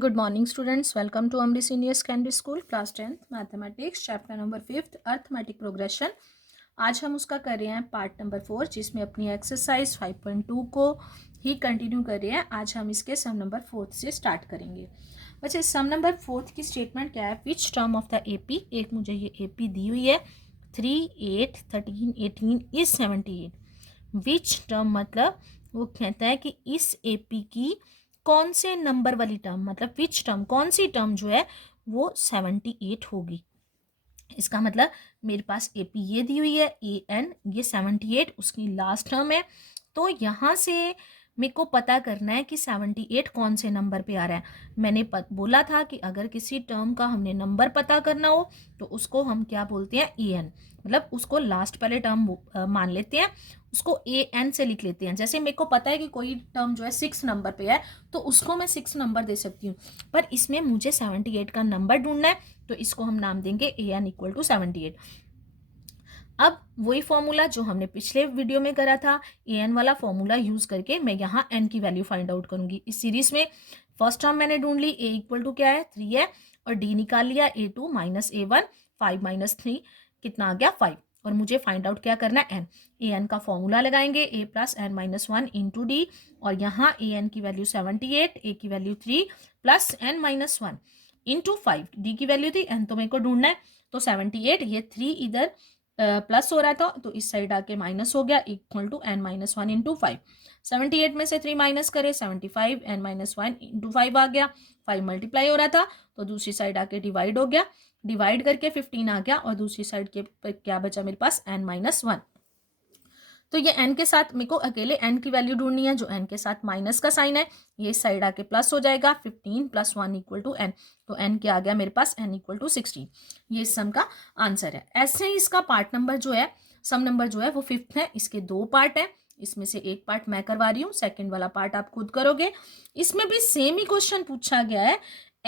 Good morning students, welcome to अमरी senior secondary school class 10th mathematics chapter number 5th arithmetic progression. आज हम उसका कर रहे हैं पार्ट नंबर 4, जिसमें अपनी एक्सरसाइज 5.2 को ही कंटिन्यू कर रहे हैं। आज हम इसके सम नंबर 4 से स्टार्ट करेंगे। बच्चे, सम नंबर 4 की स्टेटमेंट क्या है? Which term of the AP, एक मुझे ये एपी दी हुई है 3, 8, 13, 18 इज 78। विच टर्म मतलब वो कहता है कि इस एपी की कौन से नंबर वाली टर्म, मतलब विच टर्म, कौन सी टर्म जो है वो 78 होगी। इसका मतलब मेरे पास एपी ये दी हुई है ए एन, ये 78 उसकी लास्ट टर्म है। तो यहाँ से मेरे को पता करना है कि 78 कौन से नंबर पे आ रहा है। मैंने बोला था कि अगर किसी टर्म का हमने नंबर पता करना हो तो उसको हम क्या बोलते हैं, ए एन, मतलब उसको लास्ट पहले टर्म मान लेते हैं, उसको ए एन से लिख लेते हैं। जैसे मेरे को पता है कि कोई टर्म जो है 6 नंबर पे है तो उसको मैं 6 नंबर दे सकती हूँ, पर इसमें मुझे 78 का नंबर ढूंढना है, तो इसको हम नाम देंगे ए एन इक्वल टू 78। अब वही फॉर्मूला जो हमने पिछले वीडियो में करा था, ए एन वाला फॉर्मूला यूज करके मैं यहाँ एन की वैल्यू फाइंड आउट करूंगी। इस सीरीज में फर्स्ट टर्म मैंने ढूंढ ली, ए इक्वल टू क्या है 3 है, और डी निकाल लिया A2 माइनस A1, 5 माइनस 3 कितना आ गया 5। और मुझे फाइंड आउट क्या करना है, एन। ए एन का फॉर्मूला लगाएंगे a plus n minus 1 into d, और यहाँ ए एन की वैल्यू 78, ए की value 3 plus n minus 1 into 5, d की वैल्यू थी, एन तो मेरे को ढूंढना है। तो 78, ये 3 इधर प्लस हो रहा था तो इस साइड आके माइनस हो गया, equal to n minus 1 into 5। 78 में से 3 माइनस करे 75, एन माइनस 1 इंटू 5 आ गया। 5 मल्टीप्लाई हो रहा था तो दूसरी साइड आके डिवाइड हो गया, डिवाइड करके 15 आ गया, और दूसरी साइड के क्या बचा मेरे पास, एन माइनस 1। तो ये n के साथ मेरे को अकेले n की वैल्यू ढूंढनी है, जो n के साथ माइनस का साइन है, ये इस साइड आके प्लस हो जाएगा। 15 प्लस 1 इक्वल टू n, तो n क्या आ गया मेरे पास, n इक्वल टू 16। ये इस सम का आंसर है। ऐसे ही इसका पार्ट नंबर जो है, सम नंबर जो है वो 5th है। इसके 2 पार्ट है, इसमें से एक पार्ट मैं करवा रही हूँ, सेकेंड वाला पार्ट आप खुद करोगे। इसमें भी सेम ही क्वेश्चन पूछा गया है,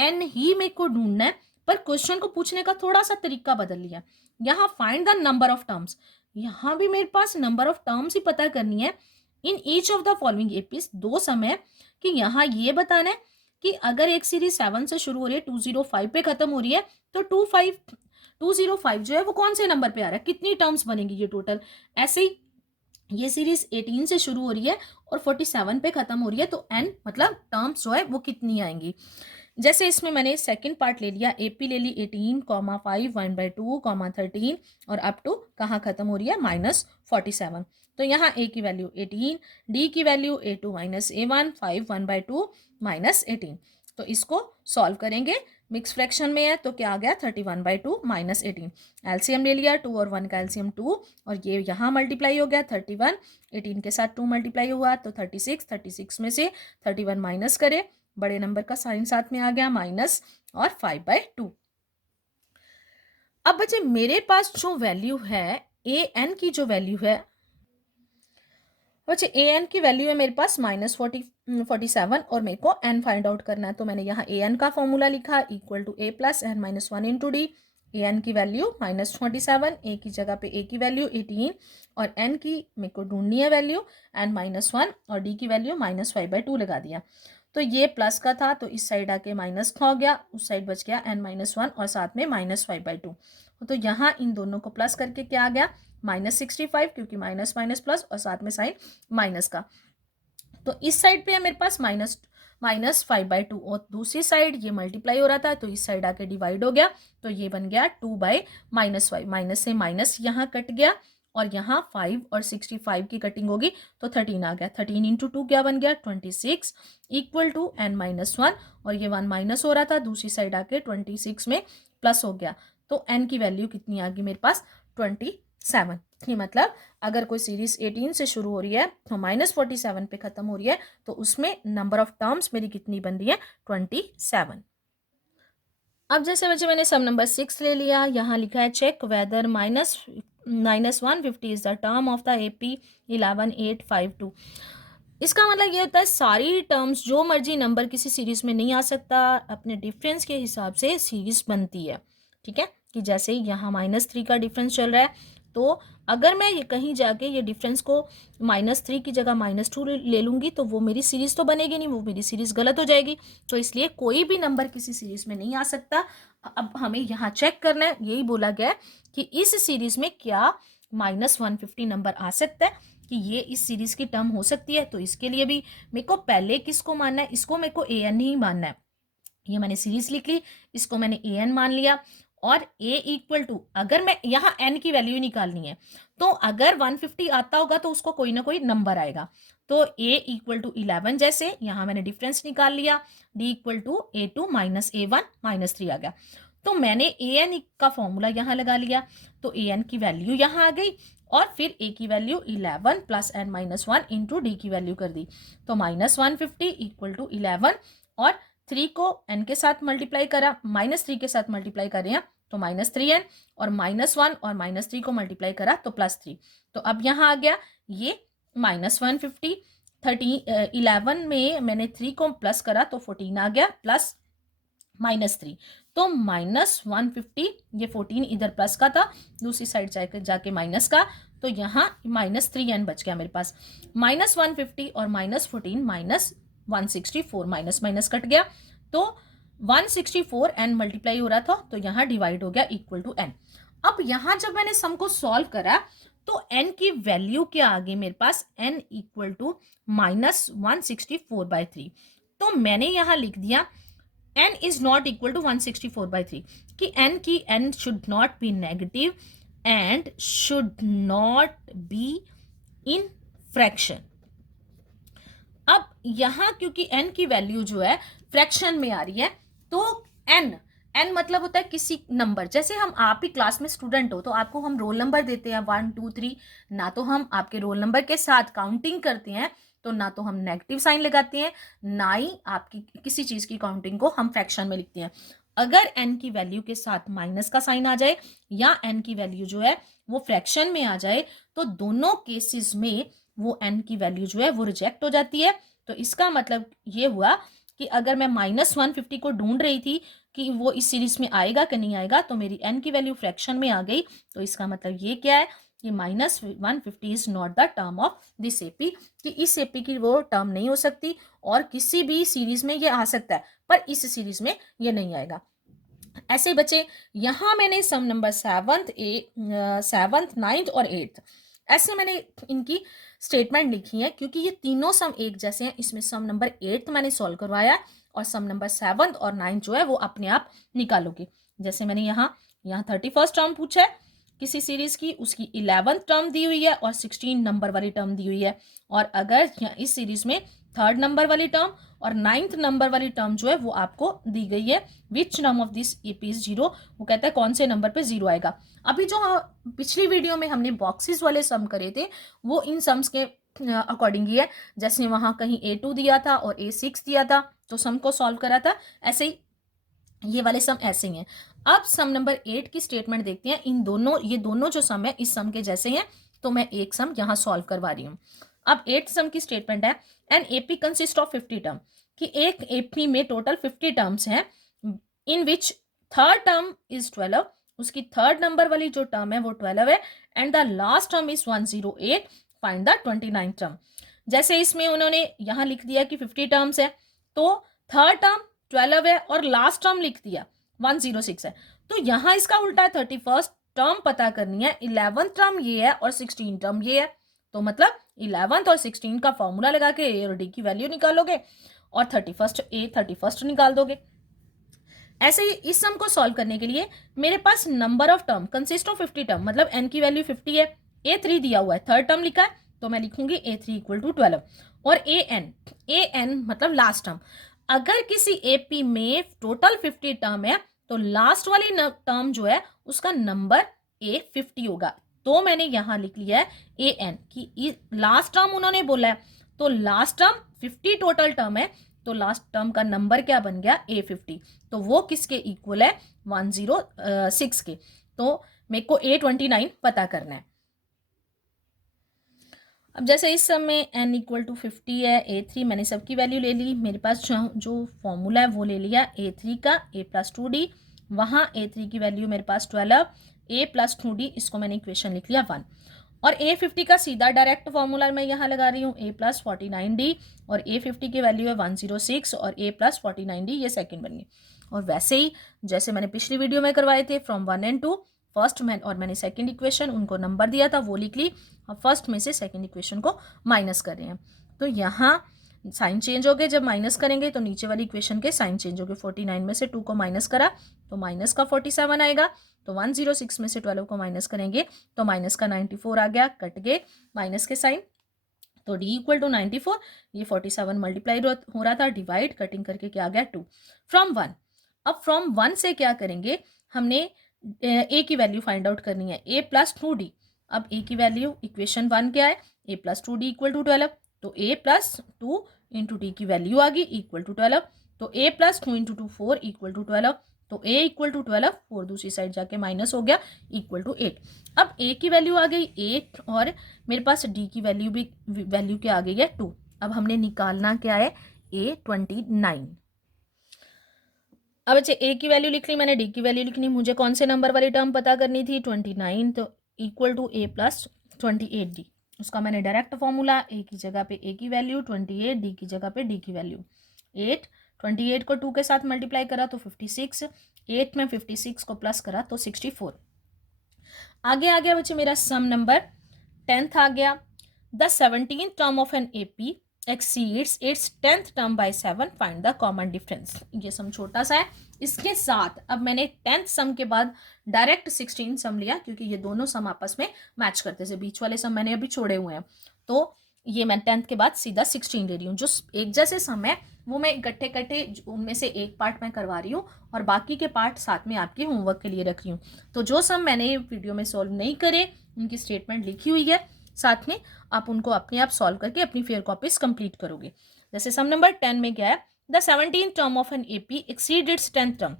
n ही मेरे को ढूंढना है, पर क्वेश्चन को पूछने का थोड़ा सा तरीका बदल लिया। यहाँ find the number of terms, यहाँ भी मेरे पास नंबर ऑफ टर्म्स ही पता करनी है in each of the following APs. 2 समय कि यहाँ ये बताना है कि अगर एक सीरीज 7 से शुरू हो रही है 205 पे खत्म हो रही है, तो 205 जो है वो कौन से नंबर पे आ रहा है, कितनी टर्म्स बनेगी ये टोटल। ऐसे ही ये सीरीज 18 से शुरू हो रही है और 47 पे खत्म हो रही है, तो n मतलब टर्म्स जो है वो कितनी आएंगी। जैसे इसमें मैंने सेकंड पार्ट ले लिया, एपी ले ली 18, 5, 1/2, 13, और अप टू कहाँ खत्म हो रही है, -47। तो यहाँ a की वैल्यू 18, d की value A2 minus A1, 5, 1/2 minus 18। तो इसको सॉल्व करेंगे, मिक्स फ्रैक्शन में है तो क्या आ गया 31/2 माइनस 18। एलसीएम ले लिया, 2 और 1 का एलसीएम 2, और ये यहाँ मल्टीप्लाई हो गया 31, 18 के साथ 2 मल्टीप्लाई हुआ तो 36, 36 में से 31 माइनस करे, बड़े नंबर का साइन साथ में आ गया माइनस, और 5/2। अब बच्चे मेरे पास जो वैल्यू है ए एन की, जो वैल्यू है बच्चे ए एन की वैल्यू है मेरे पास -47, और मेरे को एन फाइंड आउट करना है। तो मैंने यहाँ ए एन का फॉर्मूला लिखा, equal to a plus n minus 1 into d. A n की वैल्यू -47, ए की जगह पे ए की वैल्यू 18, और एन की मेरे को ढूंढनी है वैल्यू एन माइनस 1, और डी की वैल्यू -5/2 लगा दिया। तो ये प्लस का था तो इस साइड आके माइनस का हो गया, उस साइड बच गया n-1 और साथ में -5/2। तो यहाँ इन दोनों को प्लस करके क्या आ गया, -65, क्योंकि माइनस माइनस प्लस और साथ में साइन माइनस का। तो इस साइड पे है मेरे पास -5/2, और दूसरी साइड ये मल्टीप्लाई हो रहा था तो इस साइड आके डिवाइड हो गया, तो ये बन गया 2/-5। माइनस से माइनस यहाँ कट गया, और यहाँ 5 और 65 की कटिंग होगी तो 13 आ गया। 13 इंटू 2 क्या बन गया 26, इक्वल टू n-1, और ये 1 माइनस हो रहा था दूसरी साइड आके 26 में प्लस हो गया, तो n की वैल्यू कितनी आ गई मेरे पास 27। मतलब अगर कोई सीरीज 18 से शुरू हो रही है तो -47 पे खत्म हो रही है, तो उसमें नंबर ऑफ टर्म्स मेरी कितनी बन रही है 27। अब जैसे बच्चे मैंने सम नंबर 6 ले लिया, यहाँ लिखा है check whether -150 is the term of the AP 11852। इसका मतलब ये होता है सारी टर्म्स, जो मर्जी नंबर किसी सीरीज में नहीं आ सकता, अपने डिफरेंस के हिसाब से सीरीज बनती है। ठीक है, कि जैसे यहाँ -3 का डिफरेंस चल रहा है तो अगर मैं ये कहीं जाके ये डिफरेंस को -3 की जगह -2 ले लूँगी तो वो मेरी सीरीज़ तो बनेगी नहीं, वो मेरी सीरीज़ गलत हो जाएगी। तो इसलिए कोई भी नंबर किसी सीरीज़ में नहीं आ सकता। अब हमें यहाँ चेक करना है, यही बोला गया है कि इस सीरीज़ में क्या -150 नंबर आ सकता है, कि ये इस सीरीज़ की टर्म हो सकती है। तो इसके लिए भी मेरे को पहले किसको मानना है, इसको मेरे को an ही मानना है। ये मैंने सीरीज लिख ली, इसको मैंने an मान लिया। और a इक्वल टू, अगर मैं यहाँ n की वैल्यू निकालनी है तो अगर 150 आता होगा तो उसको कोई ना कोई नंबर आएगा। तो a इक्वल टू 11, जैसे यहाँ मैंने डिफरेंस निकाल लिया, d equal to a2 minus a1 -3 आ गया। तो मैंने an का फॉर्मूला यहाँ लगा लिया, तो an की वैल्यू यहाँ आ गई और फिर a की value 11 plus n minus 1 into D की वैल्यू कर दी। तो -150 इक्वल टू 11 और 3 को n के साथ मल्टीप्लाई करा, -3 के साथ मल्टीप्लाई कर रहे हैं तो -3n, और -1 और -3 को मल्टीप्लाई करा तो +3। तो अब यहाँ आ गया ये -150, 11 में मैंने 3 को प्लस करा तो 14 आ गया, प्लस -3, तो -150, ये 14 इधर प्लस का था, दूसरी साइड जाके माइनस का, तो यहाँ -3n बच गया मेरे पास। -150 और -14 -164, माइनस माइनस कट गया, तो 164 n मल्टीप्लाई हो रहा था तो यहाँ डिवाइड हो गया इक्वल टू n। अब यहाँ जब मैंने सम को सॉल्व करा तो n की वैल्यू क्या आ गई मेरे पास, n इक्वल टू -164/3। तो मैंने यहाँ लिख दिया n is not equal to 164/3, कि n की n should not be negative and should not be in fraction. अब यहाँ क्योंकि n की वैल्यू जो है फ्रैक्शन में आ रही है, तो n मतलब होता है किसी नंबर, जैसे हम आप ही क्लास में स्टूडेंट हो तो आपको हम रोल नंबर देते हैं 1 2 3, ना तो हम आपके रोल नंबर के साथ काउंटिंग करते हैं, तो ना तो हम नेगेटिव साइन लगाते हैं, ना ही आपकी किसी चीज़ की काउंटिंग को हम फ्रैक्शन में लिखते हैं। अगर n की वैल्यू के साथ माइनस का साइन आ जाए या n की वैल्यू जो है वो फ्रैक्शन में आ जाए, तो दोनों केसेस में वो n की वैल्यू जो है वो रिजेक्ट हो जाती है। तो इसका मतलब ये हुआ कि अगर मैं -150 को ढूंढ रही थी कि वो इस सीरीज में आएगा कि नहीं आएगा, तो मेरी n की वैल्यू फ्रैक्शन में आ गई, तो इसका मतलब ये क्या है कि -150 is not the term of this AP, कि इस एपी की वो टर्म नहीं हो सकती, और किसी भी सीरीज में ये आ सकता है पर इस सीरीज में ये नहीं आएगा। ऐसे बच्चे यहाँ मैंने सम नंबर 7th 9th और 8th ऐसे मैंने इनकी स्टेटमेंट लिखी है, क्योंकि ये तीनों सम एक जैसे हैं। इसमें सम नंबर 8th मैंने सॉल्व करवाया और सम नंबर 7th और 9th जो है वो अपने आप निकालोगे। जैसे मैंने यहाँ 31st टर्म पूछा है किसी सीरीज की, उसकी 11th टर्म दी हुई है और 16 नंबर वाली टर्म दी हुई है, और अगर इस सीरीज में 3rd नंबर वाली टर्म और 9th नंबर वाली टर्म जो है वो आपको दी गई है, which term of this AP is 0, वो कहता है कौन से नंबर पे 0 आएगा। अभी जो पिछली वीडियो में हमने बॉक्सेस वाले सम करे थे वो इन सम्स के अकॉर्डिंग ही है, जैसे वहां कहीं A2 दिया था और A6 दिया था तो सम को सॉल्व करा था, ऐसे ही ये वाले सम ऐसे ही हैं। अब सम नंबर 8 की स्टेटमेंट देखते हैं। ये दोनों जो सम है इस सम के जैसे हैं, तो मैं एक सम यहाँ सॉल्व करवा रही हूँ। अब 8th सम की स्टेटमेंट है, an AP consist of 50 term, कि एक एपी में टोटल 50 टर्म्स हैं, इन विच 3rd टर्म इज 12, उसकी 3rd नंबर वाली जो टर्म है वो 12 है, and the last term is 108, find the 29th term. जैसे इसमें उन्होंने यहाँ लिख दिया कि 50 टर्म्स है, तो 3rd टर्म 12 है और लास्ट टर्म लिख दिया 106 है, तो यहाँ इसका उल्टा है 31st टर्म पता करनी है, 11th टर्म ये है और 16 टर्म ये है, तो मतलब 11th और 16 का फॉर्मूला लगा के ए और डी की वैल्यू निकालोगे और 31st निकाल दोगे। ऐसे ही इस सम को सॉल्व करने के लिए मेरे पास number of term consist of 50 term, मतलब n की वैल्यू 50 है, A3 दिया हुआ है, 3rd टर्म लिखा है तो मैं लिखूंगी A3 इक्वल टू 12, और an मतलब लास्ट टर्म। अगर किसी एपी में टोटल 50 टर्म है तो लास्ट वाली टर्म जो है उसका नंबर A50 होगा, तो मैंने यहां लिख लिया है an कि लास्ट टर्म उन्होंने बोला है, तो लास्ट टर्म 50 टोटल टर्म है, तो लास्ट टर्म का नंबर क्या बन गया A50, तो वो किसके इक्वल है 106 के, तो मेरे को A29 पता करना है। अब जैसे इस सम में n इक्वल टू 50 है, A3 मैंने सबकी वैल्यू ले ली, मेरे पास जो फॉर्मूला है वो ले लिया A3 का, a + 2d, वहाँ A3 की वैल्यू मेरे पास 12, a + 2d, इसको मैंने इक्वेशन लिख लिया 1, और A50 का सीधा डायरेक्ट फॉर्मूला मैं यहाँ लगा रही हूँ A+49D, और A50 की वैल्यू है 106 और A+49D ये सेकंड बन गई। और वैसे ही जैसे मैंने पिछली वीडियो में करवाए थे फ्रॉम 1 and 2, फर्स्ट में और मैंने सेकंड इक्वेशन उनको नंबर दिया था वो लिख ली, अब फर्स्ट में से सेकंड इक्वेशन को माइनस कर रहे हैं। तो यहाँ साइन चेंज हो गए, जब माइनस करेंगे तो नीचे वाली इक्वेशन के साइन चेंज हो गए। 49 में से 2 को माइनस करा तो माइनस का 47 आएगा, तो 106 में से 12 को माइनस करेंगे तो माइनस का 94 आ गया, कट गए माइनस के साइन, तो D इक्वल टू 94, ये 47 मल्टीप्लाई हो रहा था, डिवाइड कटिंग करके क्या आ गया 2 फ्रॉम 1। अब फ्रॉम 1 से क्या करेंगे, हमने A की वैल्यू फाइंड आउट करनी है, A+2D। अब A की वैल्यू इक्वेशन 1 क्या है, A+2D इक्वल टू 12, तो A+2 इंटू D की वैल्यू आ गई इक्वल टू 12, तो A+2 इंटू 2 4 इक्वल टू 12, तो A इक्वल टू 12, 4 दूसरी साइड जाके माइनस हो गया इक्वल टू 8। अब A की वैल्यू आ गई 8 और मेरे पास D की वैल्यू क्या आ गई है 2। अब हमने निकालना क्या है A29। अब अच्छा A की वैल्यू लिख ली मैंने, D की वैल्यू लिखनी, मुझे कौन से नंबर वाली टर्म पता करनी थी 29, तो इक्वल टू A+28D। उसका मैंने डायरेक्ट फॉर्मूला, A की जगह पे A की वैल्यू 28, D की जगह पे D की वैल्यू 8, 28 को 2 के साथ मल्टीप्लाई करा तो 56, 8 में 56 को प्लस करा तो 64। आगे आ गया बच्चे मेरा सम नंबर 10th आ गया, the 17th term of an AP exceeds its 10th term by 7, find the common difference। ये सम छोटा सा है, इसके साथ अब मैंने 10th सम के बाद डायरेक्ट 16 सम लिया क्योंकि ये दोनों सम आपस में मैच करते थे, बीच वाले सम मैंने अभी छोड़े हुए हैं, तो ये मैं 10th के बाद सीधा 16 ले रही हूँ। जो एक जैसे सम है वो मैं इकट्ठे इकट्ठे उनमें से एक पार्ट मैं करवा रही हूँ और बाकी के पार्ट साथ में आपके होमवर्क के लिए रख रही हूँ। तो जो सम मैंने वीडियो में सॉल्व नहीं करे उनकी स्टेटमेंट लिखी हुई है साथ में, आप उनको अपने आप सॉल्व करके अपनी फेयर कॉपीज कंप्लीट करोगे। जैसे सम नंबर 10 में क्या है, the 17th term of an AP exceed its 10th term,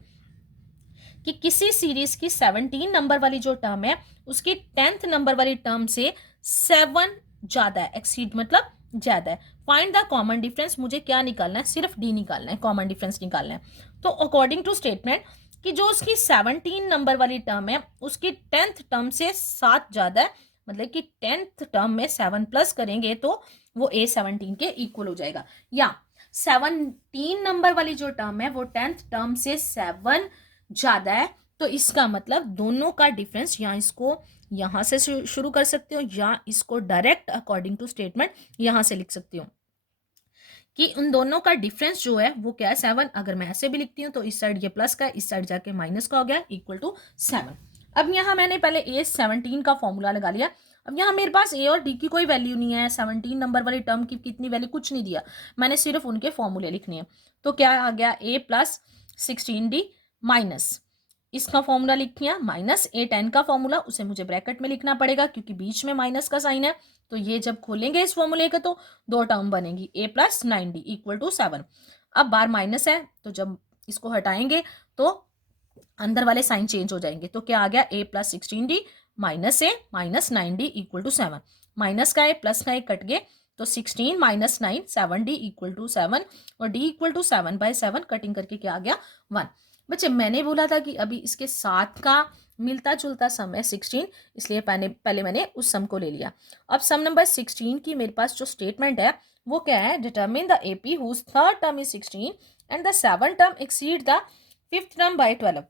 कि किसी सीरीज की 17 नंबर वाली जो टर्म है उसकी 10th नंबर वाली टर्म से 7 ज्यादा है, एक्सीड मतलब ज्यादा है। फाइंड द कॉमन डिफरेंस, मुझे क्या निकालना है, सिर्फ D निकालना है, कॉमन डिफरेंस निकालना है। तो अकॉर्डिंग टू स्टेटमेंट कि जो उसकी 17 नंबर वाली टर्म है उसकी 10th टर्म से 7 ज्यादा है, मतलब कि 10th टर्म में 7 प्लस करेंगे तो वो A17 के इक्वल हो जाएगा, या 17 नंबर वाली जो टर्म है वो 10th टर्म से 7 ज्यादा है, तो इसका मतलब दोनों का डिफरेंस, या इसको यहां से शुरू कर सकते हो या इसको डायरेक्ट अकॉर्डिंग टू स्टेटमेंट यहां से लिख सकती हो कि उन दोनों का डिफरेंस जो है वो क्या है 7। अगर मैं ऐसे भी लिखती हूँ तो इस साइड ये प्लस का, इस साइड जाके माइनस का हो गया इक्वल टू 7। अब यहाँ मैंने पहले A17 का फॉर्मूला लगा लिया। अब यहाँ मेरे पास A और D की कोई वैल्यू नहीं है, 17 नंबर वाली टर्म की कितनी वैल्यू कुछ नहीं दिया, मैंने सिर्फ उनके फॉर्मूले लिखने हैं। तो क्या आ गया A+16D माइनस इसका फॉर्मूला लिख लिया, माइनस A10 का फॉर्मूला, उसे मुझे ब्रैकेट में लिखना पड़ेगा क्योंकि बीच में माइनस का साइन है, तो ये जब खोलेंगे इस फॉर्मूले के तो दो टर्म बनेगी A+9D इक्वल टू 7। अब बार माइनस है तो जब इसको हटाएंगे तो अंदर वाले साइन चेंज हो जाएंगे, तो क्या आ गया A+16D minus A minus 9D equal to 7, minus का A प्लस का A कट गए तो 16 माइनस 9 7D इक्वल टू 7, और D इक्वल टू 7/7 कटिंग करके क्या आ गया 1। बच्चे मैंने बोला था कि अभी इसके साथ का मिलता जुलता सम है 16, इसलिए पहले मैंने उस सम को ले लिया। अब सम नंबर 16 की मेरे पास जो स्टेटमेंट है वो क्या है, determine the AP whose third term is 16 and the 7th term exceed the 5th term by 12,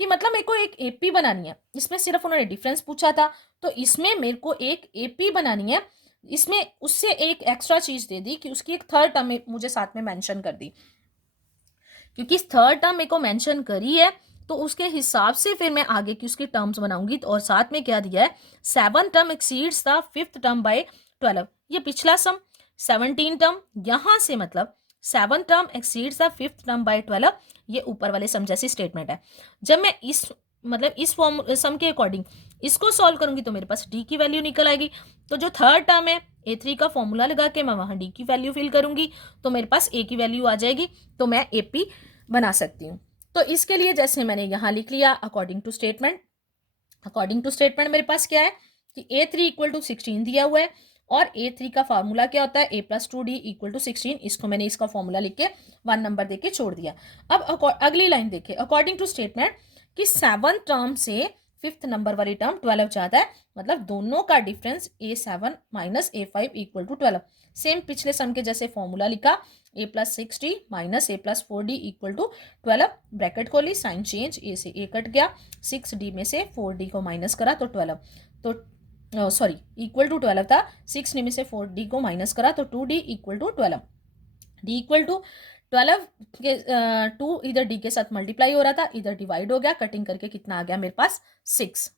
कि मतलब मेरे को एक AP बनानी है, इसमें सिर्फ उन्होंने डिफरेंस पूछा था तो इसमें मेरे को एक AP बनानी है, इसमें उससे एक एक्स्ट्रा चीज दे दी कि उसकी एक थर्ड टर्म मुझे साथ में मेंशन कर दी, क्योंकि थर्ड टर्म मेरे को मेंशन करी है तो उसके हिसाब से फिर मैं आगे की उसकी टर्म्स बनाऊंगी। और साथ में क्या दिया है 7th term exceeds the 5th term by 12, ये पिछला सम 17 टर्म, यहां से मतलब 7th term exceeds the 5th term by 12, ये ऊपर वाले सम जैसी स्टेटमेंट है। जब मैं इस फॉर्म सम के अकॉर्डिंग इसको सॉल्व करूंगी तो मेरे पास D की वैल्यू निकल आएगी, तो जो थर्ड टर्म है A3 का फॉर्मूला लगा के मैं वहां D की वैल्यू फिल करूंगी तो मेरे पास A की वैल्यू आ जाएगी, तो मैं AP बना सकती हूँ। तो इसके लिए जैसे मैंने यहाँ लिख लिया अकॉर्डिंग टू स्टेटमेंट, मेरे पास क्या है कि A3 इक्वल टू 16 दिया हुआ है और A3 का फार्मूला क्या होता है A+2D इक्वल टू 16, इसको मैंने इसका फॉर्मूला लिख के 1 नंबर देके छोड़ दिया। अब अगली लाइन देखिए, अकॉर्डिंग टू स्टेटमेंट कि 7th टर्म से फिफ्थ नंबर वाली टर्म 12 जाता है, मतलब दोनों का difference A7 minus A5 equal to 12। Same पिछले सम के जैसे फॉर्मूला लिखा, A+6D minus A+4D equal to 12, bracket खोली, साइन चेंज, A से A कट गया, 6D में से 4D को माइनस करा तो 12, तो सॉरी इक्वल टू 12 था, 6D में से 4D को माइनस करा तो 2D equal to 12, D equal to 12 के 2 इधर D के साथ मल्टीप्लाई हो रहा था, इधर डिवाइड हो गया, कटिंग करके कितना आ गया मेरे पास 6।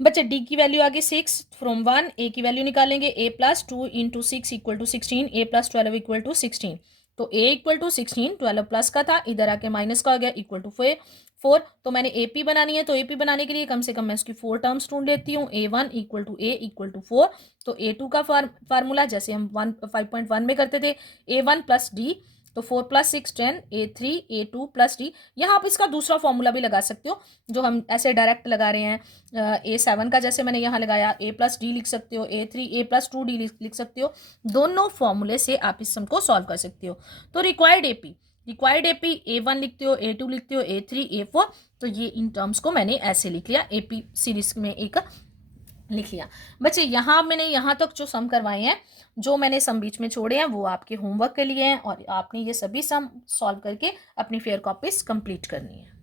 बच्चे D की वैल्यू आ गई 6, फ्रॉम 1 A की वैल्यू निकालेंगे, A+2 into 6 equal to 16, A+12 equal to 16, तो A इक्वल टू 16, 12 प्लस का था, इधर आके माइनस का हो गया, इक्वल टू 4। तो मैंने AP बनानी है, तो AP बनाने के लिए कम से कम मैं इसकी 4 टर्म्स ढूंढ लेती हूँ, A1 equal to A equal to 4, तो A2 का फार्मूला जैसे हम 5.1 में करते थे, A1 प्लस D, तो 4 plus 6 10, A3 A2 plus D। यहाँ आप इसका दूसरा फॉर्मूला भी लगा सकते हो, जो हम ऐसे डायरेक्ट लगा रहे हैं, A7 का जैसे मैंने यहाँ लगाया, A+D लिख सकते हो, A3 A+2D लिख सकते हो, दोनों फॉर्मूले से आप इस सम को सॉल्व कर सकते हो। तो रिक्वायर्ड AP A1 लिखते हो, A2 लिखते हो, A3 A4, तो ये इन टर्म्स को मैंने ऐसे लिख लिया, AP सीरीज में एक लिख लिया। बच्चे यहाँ मैंने यहाँ तक जो सम करवाए हैं, जो मैंने सम बीच में छोड़े हैं वो आपके होमवर्क के लिए हैं, और आपने ये सभी सम सॉल्व करके अपनी फेयर कॉपीज कंप्लीट करनी है।